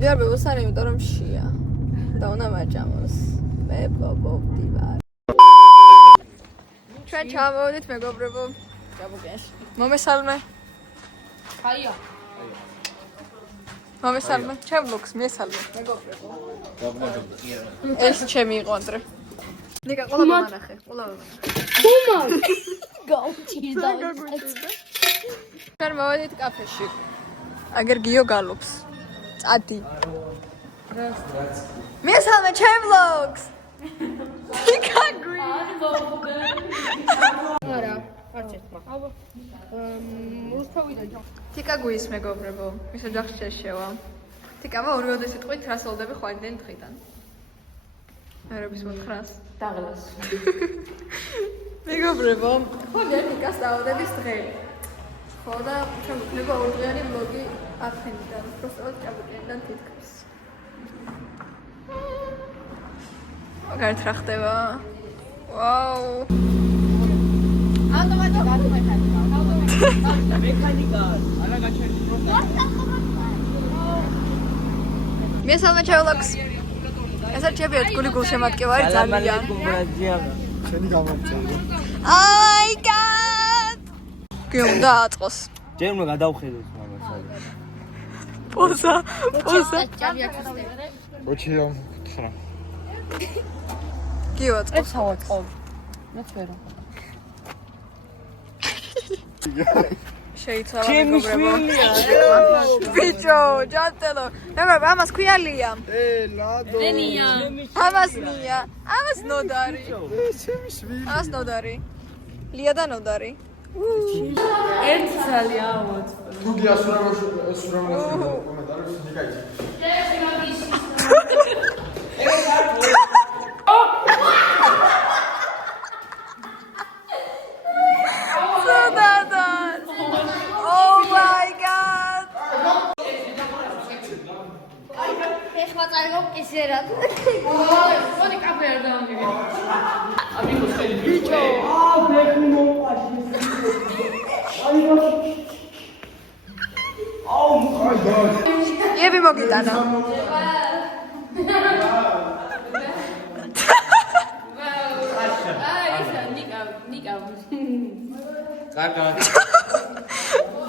ვიდეო ბებოსთან, იმიტომ რომ შია და უნდა მაჭამოს. მე ბობობდი ვარ. ჩვენ ჩავმოვიდით მეგობრებო ჭაბუკიაში. მომესალმე. ხაია. მომესალმე. ჩემ ლუქს მესალმე მეგობრებო. ეს ჩემი იყო ანდრე. ნიკა ყოლა მომანახე, ყოლა მომანახე. ხუმა. გაუჭირდა. ჩვენ მოვედით კაფეში. აგერ გიო გალობს. წადი. მესალმე ჩემ ლუქს. ნიკა გვი. არა, არც ერთმა. აბა. რუსთავიდან ჯო. თიკა გვის მეგობრებო, მის ოჯახში შეშევა. თიკავა 2-2 სიტყვით რასოლდები ხვალიდან დღიდან. მერების 9-ს. დაღლას. მეგობრებო, ხოლმე თიკას დაავადების დღე. ხო და ჩვენ გვქნება ორდღიანი ვლოგი აქედან, უბრალოდ ჭაბუკიანიდან თითქმის. მაგარით რა ხდება? ვაუ! მესალმე ჩავლოქს. ეს არჩევია გული გულშემატკივარი ძალიან. შენი გამომწევი. Oh my god! გეუნდა აწყოს. ჯერ უნდა გადავხედოთ მაგას. პოზა. როჩიო ხრა. გიოწყოს. სავაწყო. მეცვერო. შეიძლება მეგობრებო. ბიჭო, ჯანტელო. მეგობრებო, ამას ქვია ლია. ლადო. რენია. ამას ნია. ამას ნოდარი. ჩემი შვილი. ამას ნოდარი. ლია და ნოდარი. ერთ ძალიან ავად. თუგი ასურამაში კომენტარებს ნიკაი. Oh my god! ეხლა წაიღო კისერად. ხონი კაფე არ დავამიგე. ბიჭო! იები მოგიტანა. კარგად.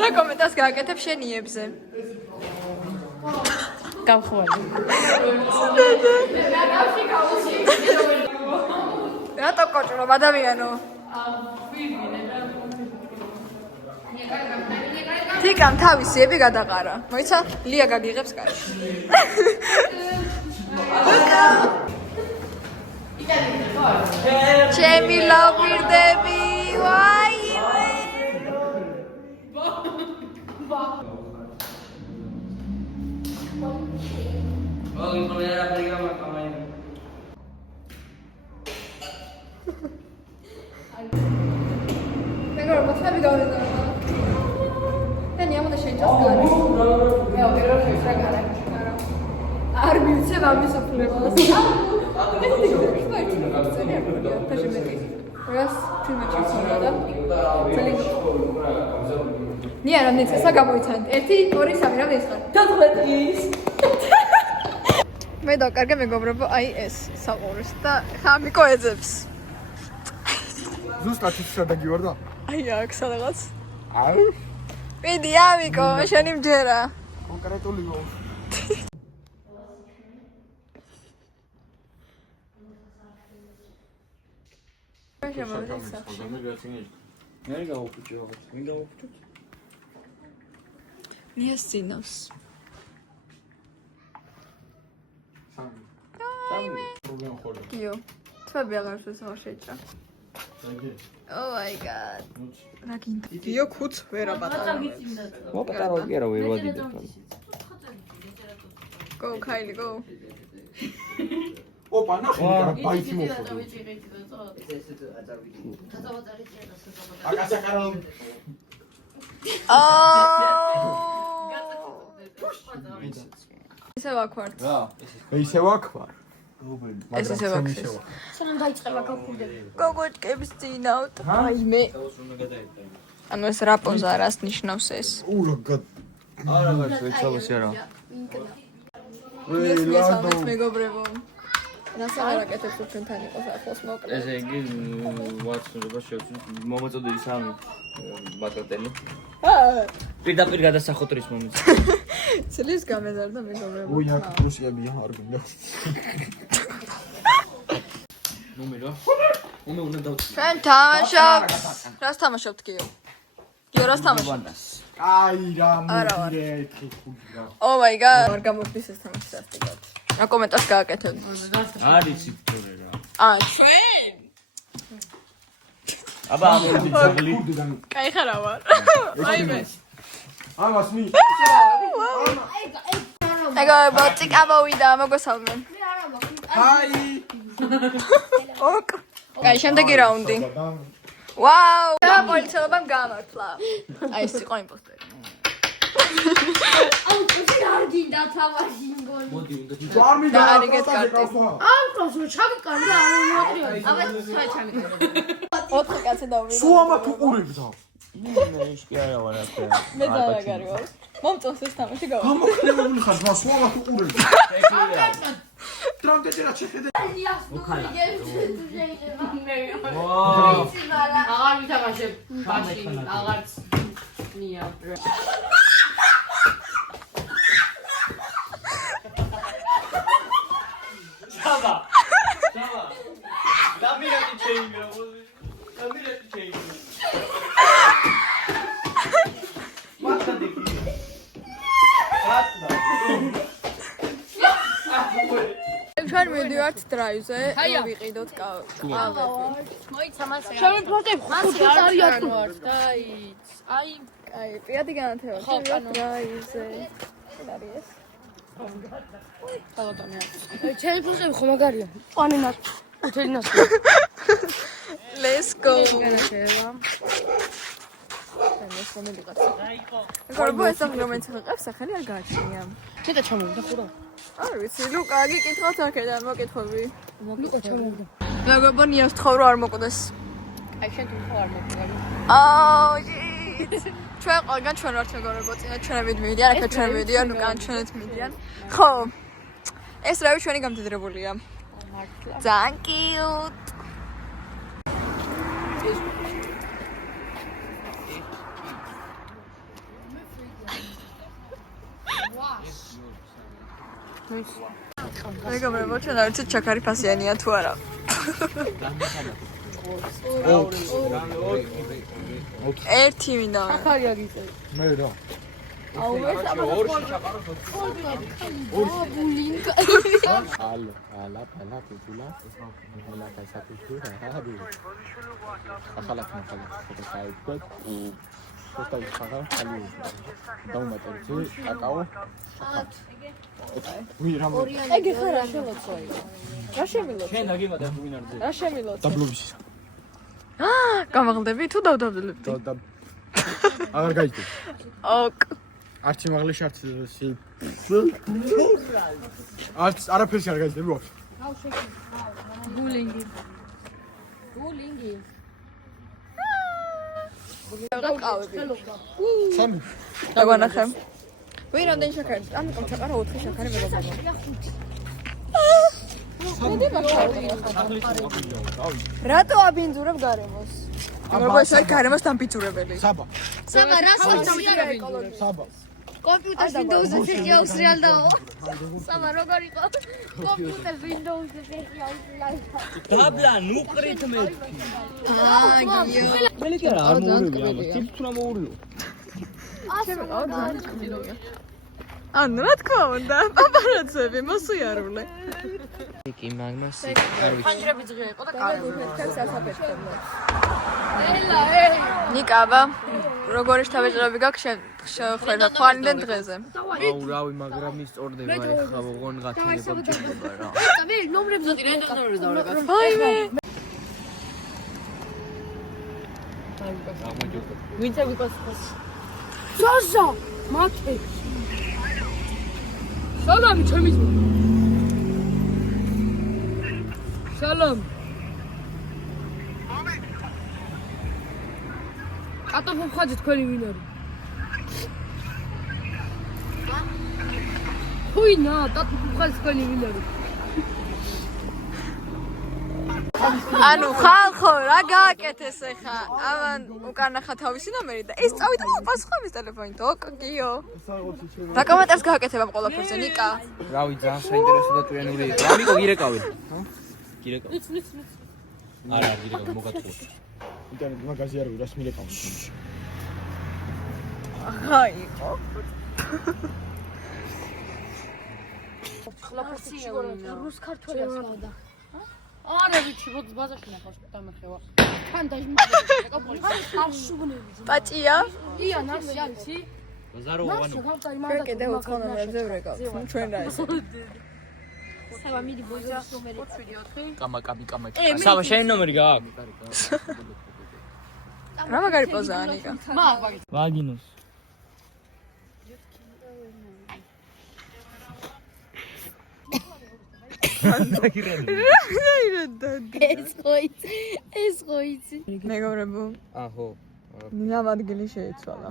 რა კომენტარს გააკეთებ შენ იებზე? გავხვალი. რატო კოჭრობ ადამიანო? თიკამ თავისი იები გადაყარა. მოიცა? ლია გაგიღებს კარში. ჩემი ლავირდები, ვაიმე. მეგობრებო, ხები გავიზარდა. შენი ამოდა შეჭას გარი. მე ვიღებ შეჭა გარი. არ მივცემ ამის ოფლებას. რას თვითონ ჩავსვლა ნია რამდენი წესა გამოიცანთ? 1 2 3 რამდენი ხარ? 14. მე დაკარგე მეგობრებო, აი ეს საყურეს და ხა მიკო ეძებს. ზუსტად ის სადაგივარდა? აი აქ სადღაც. აუ. პიდი ამიკო, შენი მჯერა. კონკრეტული გო. მე გავუხუჭო. მე გავუხუჭო. ნიეს წინავს. სამი. პრობლემა ხოლმე. გიო. თვები აღარ შეჭა. Oh my god. რა გინდა? გიო ხუც ვერა პატარა. მოპატარო კი არა ვერ ვადიდებ. Go Kylie go. ოპა ნახე რა ბაითი მოხდა. აკაცა კარო. ისე ვაქვართ. რა, ისე ვაქვარ. ეს ისე ვაქვს. სანამ დაიწყება გაფურდები. გოგოჭკების წინავთ. აი მე. ანუ ეს რა პოზა რას ნიშნავს ეს? ურაგად. არა, გასვეცალოს არა. ეს მესალმეთ მეგობრებო. ნასაღარაკეთებს ჩვენთან იყოს ახლოს მოკლედ. ესე იგი ვაცნობა შევწვით მომაწოდების სამი ბატონტელი. პირდაპირ გადასახოთ რის მომენტს. ცლის გამეზარდა მეგობრებო. უი აქ პრუსიებია არ გინდა. ნომერო. უნდა დავწი. ჩვენ თამაშობთ. რას თამაშობთ გიო? გიო რას თამაშობთ? აი რა არა ვარ. მიდრეთი ხუდა. Oh my god. არ გამორდის ეს თამაში სასტიკად. რა კომენტარს გააკეთებ? არის იქტორე რა. ჩვენ? აბა ამოდი. კაი ხარა ვარ. აი მე. ამას მი. ეგა ბოთიკ ამოვიდა, მოგესალმე. ჰაი. ოკ. კაი, შემდეგი რაუნდი. ვაუ! და პოლიციელებამ გამართლა. აი ეს იყო იმპოსტერი. აუ, წინ არ გინდა თამაში მგონი. მოდი უნდა და არიგეთ კარტი. აუ, პროსო, ჩამიკარი და არ მოტრიო. აბა, სხვა ჩამიკარი. 4 კაცი დავიღე. სულ ამათ უყურებდა. მე ისკი არა ვარ ახლა. მე დააგარი ვარ. მომწონს ეს თამაში გავა. გამოკრებული ხარ, მას სულ ამათ უყურებდა. ტრამპეტერა შეხედე. მოხალა. ვაუ. აღარ ვითამაშებ ბაში, აღარც ნია. Saba. Dammirati change. Dammirati change. Mata dekhi. ჩვენ მივიდივართ დრაივზე, ვიყიდოთ კავები. შევი პროტებ ხუთი არის ვარ. დაიც. აი, პირადი განათება. დრაივზე. რა არის ეს? ჩემი პროტები ხომ მაგარია. პანინას. თელინას. Let's go. გორბო ეს მომენტს ხყავს სახელი არ გააჩნია. მეტად ჩამოვიდა ხო რა? არ ვიცი, ლუკა გიკითხოთ აქედან მოკითხები. ლუკა ჩამოვიდა. მეგობრებო, ნიას თხოვრო არ მოკვდეს. აი შენ თუ ხო არ მოკვდა. აუ, ჩვენ ყველგან ჩვენ ვართ მეგობრებო, წინა ჩვენებით მივიდიან, ახლა ჩვენ მივიდიან, უკან ჩვენით მივიდიან. ხო. ეს რავი ჩვენი გამდიდრებულია. ძალიან კიუტ. მეგობრებო, ჩვენ არ ვიცით ჩაქარი ფასიანია თუ არა. ერთი მინდა. ხარი აგიწე. მე რა. აუ ეს აბა ბულინგ. ალა პალა კულა. ალა კასა კულა. ჰაბი. ახლა ხალხი ფოტოსაიტ. Поставь сахар, олив. Დაუმატებთ კაკაო. უი რა მო. ეგ ხარა შევაცვაი. რა შემილოთ? შენ დაგიმატე ვინარდე. რა შემილოთ? დაბლობის. გამაღლდები თუ დავდაბლებდი? აღარ გაიჭი. ოკ. არც იმაღლე შარც სი. არაფერს არ გაიჭი ვაფშე. ბულინგი. ბულინგი. სამი. დაგვანახე. ვინ რამდენი შაქარი? ამიტომ ჩაყარა 4 შაქარი მეგობრებო. რატო აბინძურებ გარემოს? მეგობრებო, ეს არის გარემოს დამბიძურებელი. საბა. სამა რას ხარ? საბა. კომპიუტერ Windows-ზე შეჭავს რეალდაო. სამა როგორ იყო? კომპიუტერ Windows-ზე შეჭავს ლაიფ. დაბლა ნუყრით მე. გიო. მელი კი არა არ მოურევი ამას. ტიპ თუ რა მოურევი. ანუ რა თქმა უნდა, პაპარაცები მოსიარულე. კი მაგმას არ ვიცი. ხანჯრები ძღია იყო და კარგად სასაფეთქებლო. ნიკაბა, როგორი შთაბეჭდილება გაქვს შევხვედა ხვალიდან დღეზე? აუ რავი, მაგრამ ისწორდება ეხლა ვოღონ გათილება მჭირდება რა. მე ნომრებს ზოგი რენდომერს დავრეკავ. ვაიმე. ვინც ვიკოსხოს. სოზო, მათე. სალამი ჩემი. სალამ. ატოფო ხაძი თქვენი ვინ არის? თუინა და ხალხი ვინარი ანუ ხალხო რა გააკეთეს ახლა ამან უკანა ხა თავისი ნომერი და ის წავიდა პასუხა მის ტელეფონით ოკიო რა კომენტარს გააკეთებ ამ ყველაფერზე ნიკა რავი ძალიან საინტერესო და ტვიანური იყო ამიკო გირეკავი გირეკავი არა გირეკავი მოგატყუოთ ინტერნეტ მაგაზი არ ვირას მილეკავ ხაიყო რუს ქართველებს გავდა არა ვიცი ბოძ ბაზარში ნახავს დამეხევა თან დაჟმა პაჭია ია ნასი ალცი ბაზარო ვანო კიდე 4 ნომერზე ვრეკავთ ჩვენ რა ისე სავა მიდი ბოძას ნომერი 4 კამა სავა შენ ნომერი გააქვს რა მაგარი პოზაა ნიკა ვაგინოს ეს ყოიცი მეგობრებო აჰო ნინამ ადგილი შეიცვალა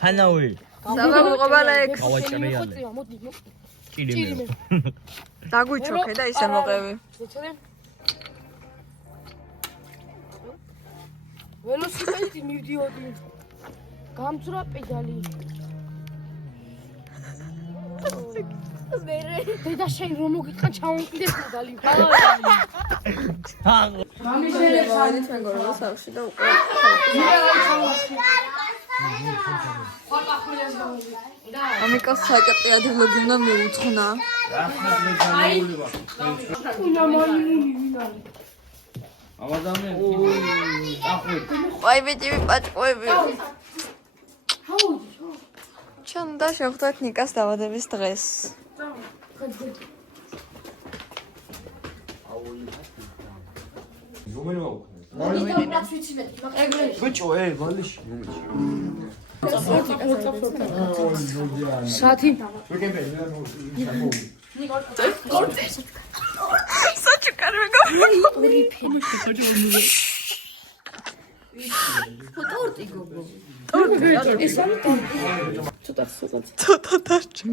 ხანაური საბაბო ყობალეკ გავაჭრეალე ჭირიმე დაგვიჩოქე და ისე მოყევი ველოსიპედი მივდიოდი გამწრა პედალი დედა შენ რომ მოგიტყა ჩავუმკიდეს პედალი მოვიდით მეგობრებო სახლში და უკვე ამიკოს საკეთე ადგილები უნდა მივუძღვნა ვაი ბიჭი პაჭყვები ჩვენ და შევხვდეთ ნიკას დაბადების დღეს ბიჭო ვალიში შათი საჩუკარ მეგობრებო ორი ფენი ცოტა დარჩა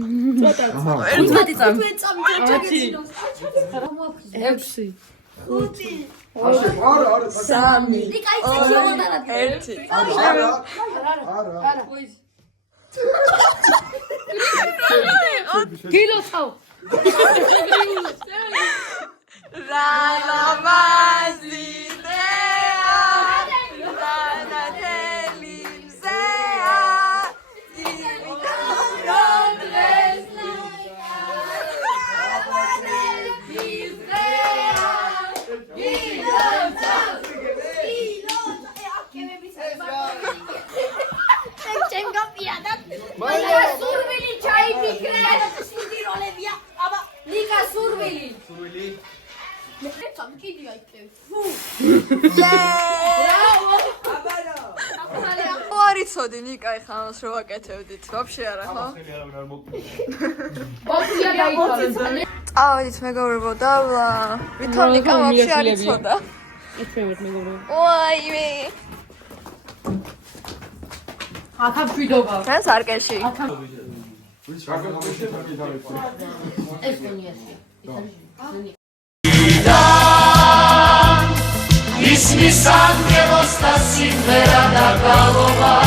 ექვსი სამი ერთი გილოცავ რა ლამაზია დანათელი მზეა სურვილი ჩაიფიქრე სუდი როლებია აბა ნიკა სურვილი კიდია იქნებ ფუ არიცოდი ნიკა ეხლა ამას რო ვაკეთებდით ვაფშე არა ხო ბოქია დაიწყალე წავედით მეგობრებო და ვითომ ნიკა ვაფშე არიცოდა ვაიმე აკა ფიდობა ჩვენ სარკეში ეს გონიასია Ismi sangre vostra si vera da galova